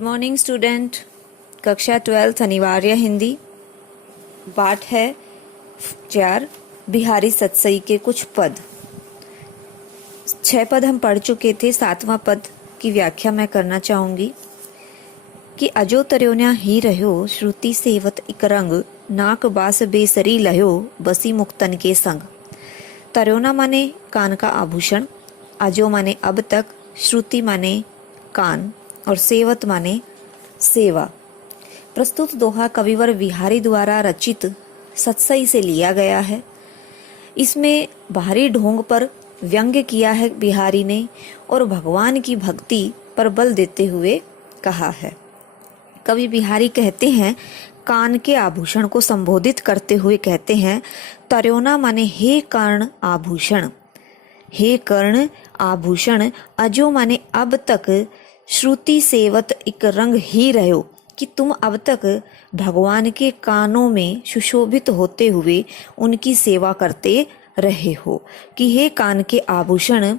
Morning student. कक्षा 12 अनिवार्य हिंदी पाठ है 4 बिहारी सतसई के कुछ पद। 6 पद हम पढ़ चुके थे। 7वां पद की व्याख्या मैं करना चाहूंगी कि अजो तर्योन्या ही रहो श्रुति सेवत इक रंग नाक बास बेसरी लहो बसी मुक्तन के संग। तर्योना माने कान का आभूषण, अजो माने अब तक, श्रुति माने कान और सेवत माने सेवा। प्रस्तुत दोहा कविवर बिहारी द्वारा रचित सतसई से लिया गया है। इसमें बाहरी ढोंग पर व्यंग्य किया है बिहारी ने और भगवान की भक्ति पर बल देते हुए कहा है। कवि बिहारी कहते हैं, कान के आभूषण को संबोधित करते हुए कहते हैं, तर्योना माने हे कर्ण आभूषण, हे कर्ण आभूषण, अजो माने अब तक, श्रुति सेवत एक रंग ही रहो कि तुम अब तक भगवान के कानों में सुशोभित होते हुए उनकी सेवा करते रहे हो। कि हे कान के आभूषण,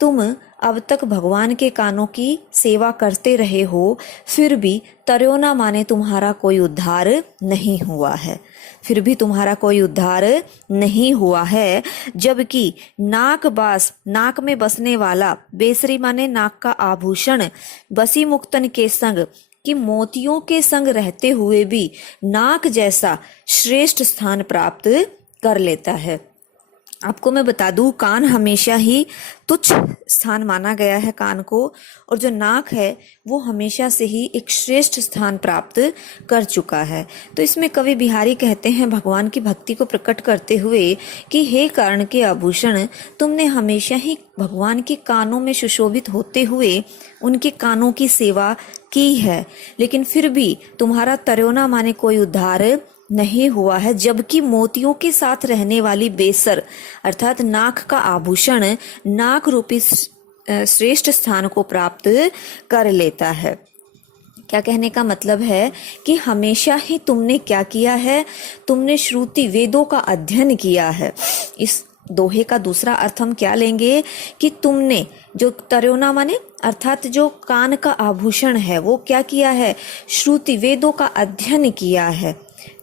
तुम अब तक भगवान के कानों की सेवा करते रहे हो, फिर भी तर्योना माने तुम्हारा कोई उद्धार नहीं हुआ है, फिर भी तुम्हारा कोई उद्धार नहीं हुआ है। जबकि नाक बास, नाक में बसने वाला, बेसरी माने नाक का आभूषण, बसी मुक्तन के संग कि मोतियों के संग रहते हुए भी नाक जैसा श्रेष्ठ स्थान प्राप्त कर लेता है। आपको मैं बता दूं, कान हमेशा ही तुच्छ स्थान माना गया है कान को, और जो नाक है वो हमेशा से ही एक श्रेष्ठ स्थान प्राप्त कर चुका है। तो इसमें कवि बिहारी कहते हैं भगवान की भक्ति को प्रकट करते हुए कि हे कर्ण के आभूषण, तुमने हमेशा ही भगवान के कानों में सुशोभित होते हुए उनके कानों की सेवा की है, लेकिन फिर भी तुम्हारा तर्योना माने कोई उद्धार नहीं हुआ है। जबकि मोतियों के साथ रहने वाली बेसर अर्थात नाक का आभूषण नाक रूपी श्रेष्ठ स्थान को प्राप्त कर लेता है। क्या कहने का मतलब है कि हमेशा ही तुमने क्या किया है, तुमने श्रुति वेदों का अध्ययन किया है। इस दोहे का दूसरा अर्थ हम क्या लेंगे कि तुमने जो तर्योना माने अर्थात जो कान का आभूषण है वो क्या किया है, श्रुति वेदों का अध्ययन किया है।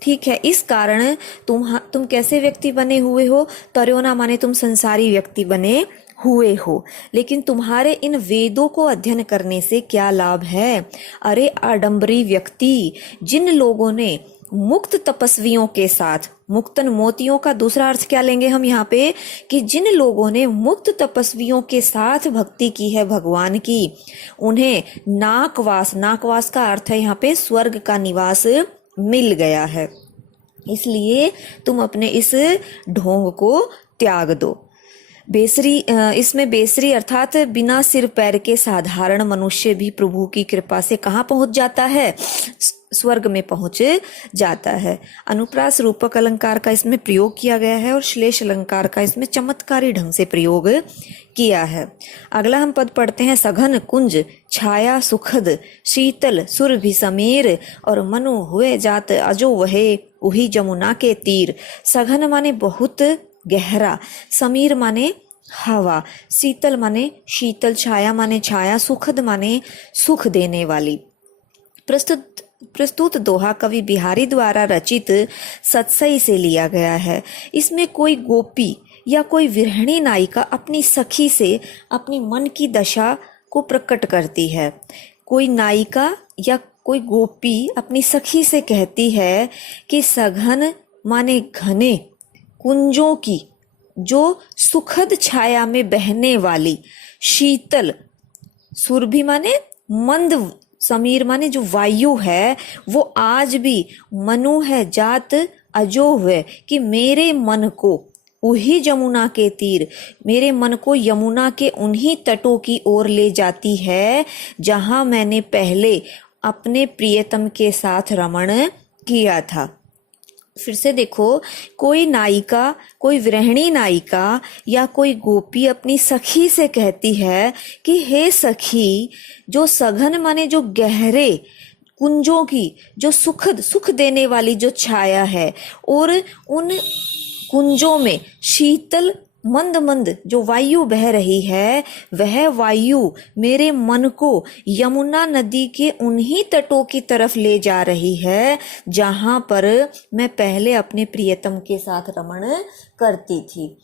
ठीक है, इस कारण तुम कैसे व्यक्ति बने हुए हो, तर्योना माने तुम संसारी व्यक्ति बने हुए हो। लेकिन तुम्हारे इन वेदों को अध्ययन करने से क्या लाभ है? अरे आडंबरी व्यक्ति, जिन लोगों ने मुक्त तपस्वियों के साथ, मुक्तन मोतियों का दूसरा अर्थ क्या लेंगे हम यहाँ पे कि जिन लोगों ने मुक्त तपस्वियों के साथ भक्ति की है भगवान की, उन्हें नाकवास, नाकवास का अर्थ है यहाँ पे स्वर्ग का निवास मिल गया है। इसलिए तुम अपने इस ढोंग को त्याग दो। बेसरी, इसमें बेसरी अर्थात बिना सिर पैर के साधारण मनुष्य भी प्रभु की कृपा से कहाँ पहुंच जाता है, स्वर्ग में पहुंच जाता है। अनुप्रास रूपक अलंकार का इसमें प्रयोग किया गया है और श्लेष अलंकार का इसमें चमत्कारी ढंग से प्रयोग किया है। अगला हम पद पढ़ते हैं, सघन कुंज छाया सुखद शीतल सुरभि समीर और मनु हुए जात अजो वहे उही जमुना के तीर। सघन माने बहुत गहरा, समीर माने हवा, शीतल माने शीतल, छाया माने छाया, सुखद माने सुख देने वाली। प्रस्तुत दोहा कवि बिहारी द्वारा रचित सतसई से लिया गया है। इसमें कोई गोपी या कोई विरहिणी नायिका अपनी सखी से अपनी मन की दशा को प्रकट करती है। कोई नायिका या कोई गोपी अपनी सखी से कहती है कि सघन माने घने कुंजों की जो सुखद छाया में बहने वाली, शीतल, सुरभि माने मंद, समीर माने जो वायु है वो आज भी मनु है जात अजो हुए कि मेरे मन को उही जमुना के तीर, मेरे मन को यमुना के उन्हीं तटों की ओर ले जाती है जहां मैंने पहले अपने प्रियतम के साथ रमण किया था। फिर से देखो, कोई नायिका, कोई विरहिणी नायिका या कोई गोपी अपनी सखी से कहती है कि हे सखी, जो सघन माने जो गहरे कुंजों की जो सुखद सुख देने वाली जो छाया है और उन कुंजों में शीतल मंद मंद जो वायु बह रही है, वह वायु मेरे मन को यमुना नदी के उन्हीं तटों की तरफ ले जा रही है जहां पर मैं पहले अपने प्रियतम के साथ रमण करती थी।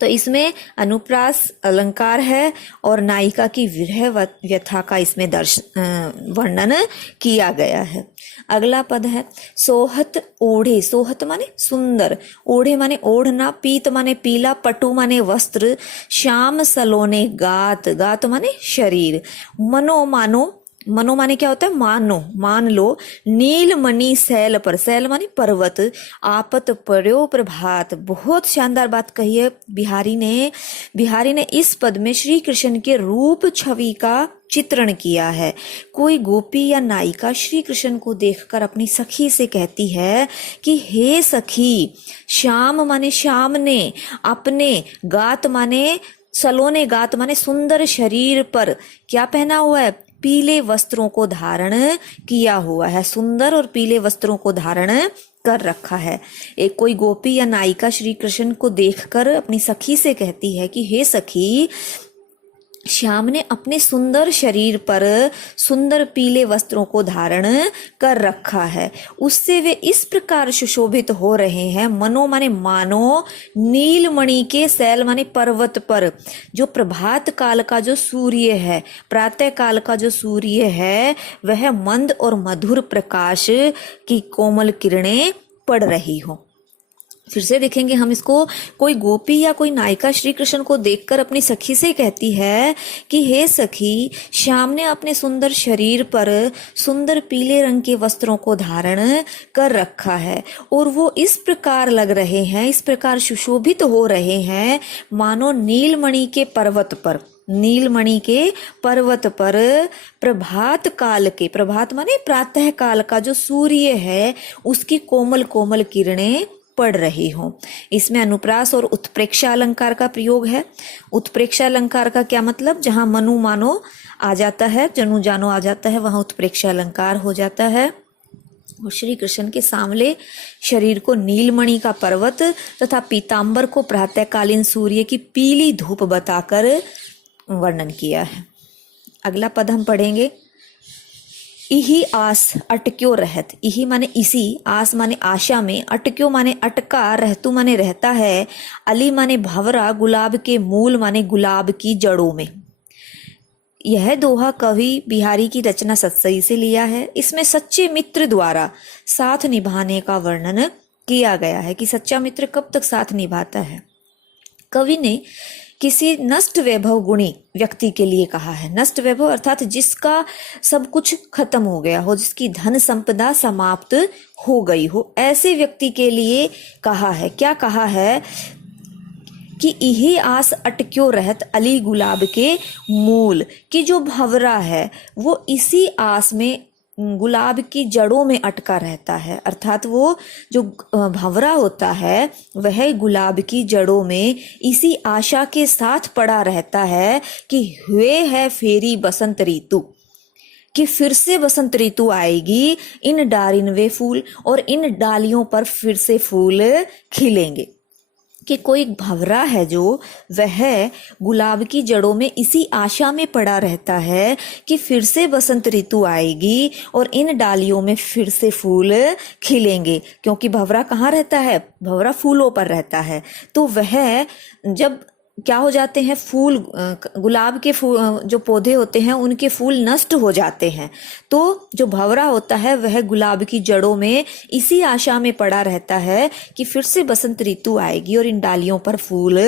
तो इसमें अनुप्रास अलंकार है और नायिका की विरह व्यथा का इसमें वर्णन किया गया है। अगला पद है सोहत ओढ़े। सोहत माने सुंदर, ओढ़े माने ओढ़ना, पीत माने पीला, पटु माने वस्त्र, श्याम सलोने गात, गात माने शरीर, मनो मानो, मनो माने क्या होता है, मानो, मान लो, नीलमणि सैल पर, सैल माने पर्वत, आपत पर्यो प्रभात। बहुत शानदार बात कही है बिहारी ने इस पद में श्री कृष्ण के रूप छवि का चित्रण किया है। कोई गोपी या नायिका श्री कृष्ण को देखकर अपनी सखी से कहती है कि हे सखी, श्याम माने श्याम ने, अपने, गात माने सलोने, गात माने सुंदर शरीर पर क्या पहना हुआ है, पीले वस्त्रों को धारण किया हुआ है, सुंदर और पीले वस्त्रों को धारण कर रखा है। एक कोई गोपी या नायिका श्री कृष्ण को देखकर अपनी सखी से कहती है कि हे सखी, श्याम ने अपने सुंदर शरीर पर सुंदर पीले वस्त्रों को धारण कर रखा है, उससे वे इस प्रकार सुशोभित हो रहे हैं, मनो माने मानो, नीलमणि के सैल माने पर्वत पर जो प्रभात काल का जो सूर्य है, प्रातः काल का जो सूर्य है, वह मंद और मधुर प्रकाश की कोमल किरणें पड़ रही हो। फिर से देखेंगे हम इसको, कोई गोपी या कोई नायिका श्री कृष्ण को देखकर अपनी सखी से कहती है कि हे सखी, श्याम ने अपने सुंदर शरीर पर सुंदर पीले रंग के वस्त्रों को धारण कर रखा है और वो इस प्रकार लग रहे हैं, इस प्रकार सुशोभित हो रहे हैं, मानो नीलमणि के पर्वत पर, नीलमणि के पर्वत पर प्रभात काल के, प्रभात माने प्रातः काल का जो सूर्य है उसकी कोमल कोमल किरणें पड़ रही हो। इसमें अनुप्रास और उत्प्रेक्षा अलंकार का प्रयोग है। उत्प्रेक्षा अलंकार का क्या मतलब, जहां मनु मानो आ जाता है, जनु जानो आ जाता है, वहां उत्प्रेक्षा अलंकार हो जाता है। और श्री कृष्ण के सांवले शरीर को नीलमणि का पर्वत तथा पीतांबर को प्रातःकालीन सूर्य की पीली धूप बताकर वर्णन किया है। अगला पद हम पढ़ेंगे, इही आस अटक्यो रहत। इही माने इसी, आस माने आशा में, अटक्यो माने अटका, रहतु माने रहता है, अली माने भंवरा, गुलाब के मूल माने गुलाब की जड़ों में। यह दोहा कवि बिहारी की रचना सत्सई से लिया है। इसमें सच्चे मित्र द्वारा साथ निभाने का वर्णन किया गया है कि सच्चा मित्र कब तक साथ निभाता है। कवि ने किसी नष्ट वैभव गुणी व्यक्ति के लिए कहा है। नष्ट वैभव अर्थात जिसका सब कुछ खत्म हो गया हो, जिसकी धन संपदा समाप्त हो गई हो, ऐसे व्यक्ति के लिए कहा है। क्या कहा है कि इही आस अटक्यो रहत अली गुलाब के मूल, कि जो भंवरा है वो इसी आस में गुलाब की जड़ों में अटका रहता है। अर्थात वो जो भंवरा होता है वह गुलाब की जड़ों में इसी आशा के साथ पड़ा रहता है कि हुए है फेरी बसंत ऋतु, कि फिर से बसंत ऋतु आएगी, इन डारिन वे फूल, और इन डालियों पर फिर से फूल खिलेंगे। कि कोई भंवरा है जो वह गुलाब की जड़ों में इसी आशा में पड़ा रहता है कि फिर से बसंत ऋतु आएगी और इन डालियों में फिर से फूल खिलेंगे। क्योंकि भंवरा कहाँ रहता है, भंवरा फूलों पर रहता है। तो वह जब क्या हो जाते हैं, फूल, गुलाब के फूल जो पौधे होते हैं उनके फूल नष्ट हो जाते हैं, तो जो भंवरा होता है वह गुलाब की जड़ों में इसी आशा में पड़ा रहता है कि फिर से बसंत ऋतु आएगी और इन डालियों पर फूल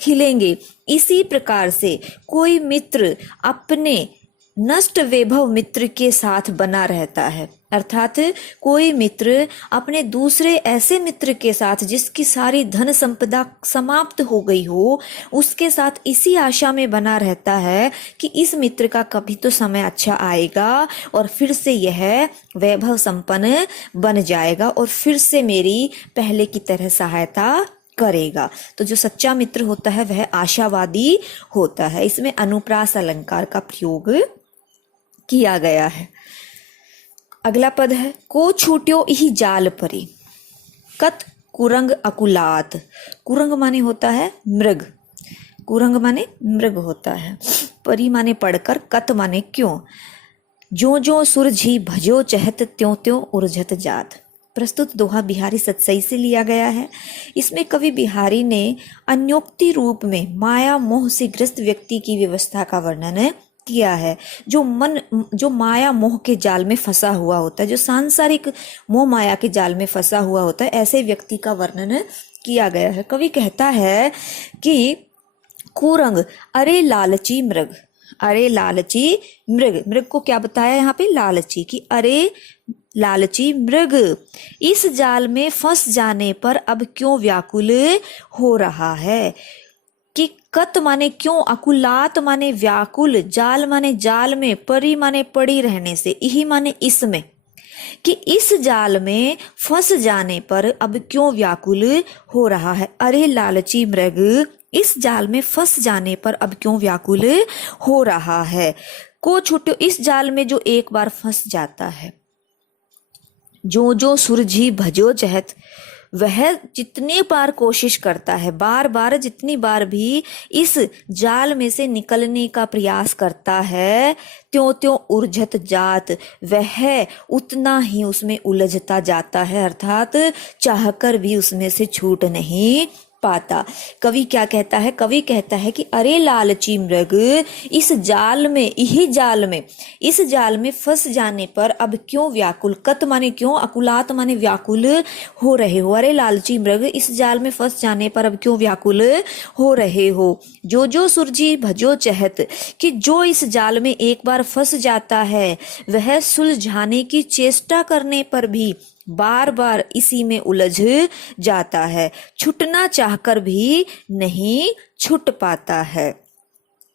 खिलेंगे। इसी प्रकार से कोई मित्र अपने नष्ट वैभव मित्र के साथ बना रहता है। अर्थात कोई मित्र अपने दूसरे ऐसे मित्र के साथ जिसकी सारी धन संपदा समाप्त हो गई हो, उसके साथ इसी आशा में बना रहता है कि इस मित्र का कभी तो समय अच्छा आएगा और फिर से यह वैभव संपन्न बन जाएगा और फिर से मेरी पहले की तरह सहायता करेगा। तो जो सच्चा मित्र होता है वह आशावादी होता है। इसमें अनुप्रास अलंकार का प्रयोग किया गया है। अगला पद है, को छूट्यो इही जाल परी। कत कुरंग अकुलात। कुरंग माने होता है मृग, कुरंग माने मृग होता है। परी माने पढ़कर, कत माने क्यों। जो जो सुरझी भजो चहत, त्यों त्यों उर्झत जात। प्रस्तुत दोहा बिहारी सतसई से लिया गया है। इसमें कवि बिहारी ने अन्योक्ति रूप में माया मोह से ग्रस्त व्यक्ति की व्यवस्था का वर्णन किया है। जो माया मोह के जाल में फंसा हुआ होता है, जो सांसारिक मोह माया के जाल में फंसा हुआ होता है, ऐसे व्यक्ति का वर्णन किया गया है। कवि कहता है कि कुरंग, अरे लालची मृग, अरे लालची मृग। मृग को क्या बताया यहाँ पे, लालची, कि अरे लालची मृग, इस जाल में फंस जाने पर अब क्यों व्याकुल हो रहा है। कि कत माने क्यों, अकुलात माने व्याकुल, जाल माने जाल में, परी माने पड़ी रहने से, इही माने इसमें, कि इस जाल में फंस जाने पर अब क्यों व्याकुल हो रहा है। अरे लालची मृग, इस जाल में फंस जाने पर अब क्यों व्याकुल हो रहा है। को छूटो, इस जाल में जो एक बार फंस जाता है। जो जो सुरझी भजो चहत, वह जितनी बार कोशिश करता है, बार बार जितनी बार भी इस जाल में से निकलने का प्रयास करता है, त्यों त्यों उर्झत जात, वह उतना ही उसमें उलझता जाता है, अर्थात चाहकर भी उसमें से छूट नहीं पाता। कवि क्या कहता है, कवि कहता है कि अरे लालची मृग, इस जाल में, यही जाल में, इस जाल में फंस जाने पर अब क्यों व्याकुल, कत माने क्यों, अकुलात माने व्याकुल हो रहे हो। अरे लालची मृग, इस जाल में फंस जाने पर अब क्यों व्याकुल हो रहे हो। जो जो सुरझी भजो चहत, कि जो इस जाल में एक बार फंस जाता है, वह सुलझाने की चेष्टा करने पर भी बार बार इसी में उलझ जाता है, छुटना चाहकर भी नहीं छूट पाता है।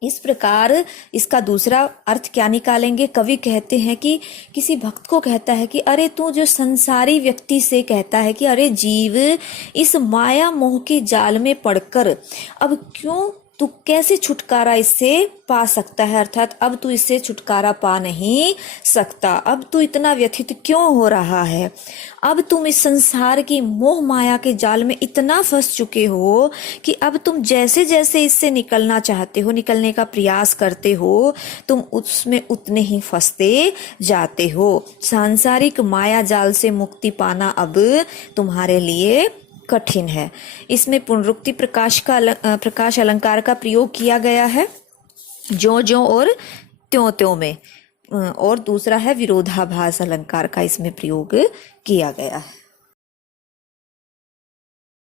इस प्रकार इसका दूसरा अर्थ क्या निकालेंगे, कवि कहते हैं कि किसी भक्त को कहता है कि अरे तू जो संसारी व्यक्ति से कहता है कि अरे जीव, इस माया मोह के जाल में पड़कर अब क्यों, तू कैसे छुटकारा इससे पा सकता है, अर्थात अब तू इससे छुटकारा पा नहीं सकता। अब तू इतना व्यथित क्यों हो रहा है। अब तुम इस संसार की मोह माया के जाल में इतना फंस चुके हो कि अब तुम जैसे जैसे इससे निकलना चाहते हो, निकलने का प्रयास करते हो, तुम उसमें उतने ही फंसते जाते हो। सांसारिक माया जाल से मुक्ति पाना अब तुम्हारे लिए कठिन है। इसमें पुनरुक्ति प्रकाश अलंकार का प्रयोग किया गया है, जो जो और त्यों त्यों में, और दूसरा है विरोधाभास अलंकार का इसमें प्रयोग किया गया है।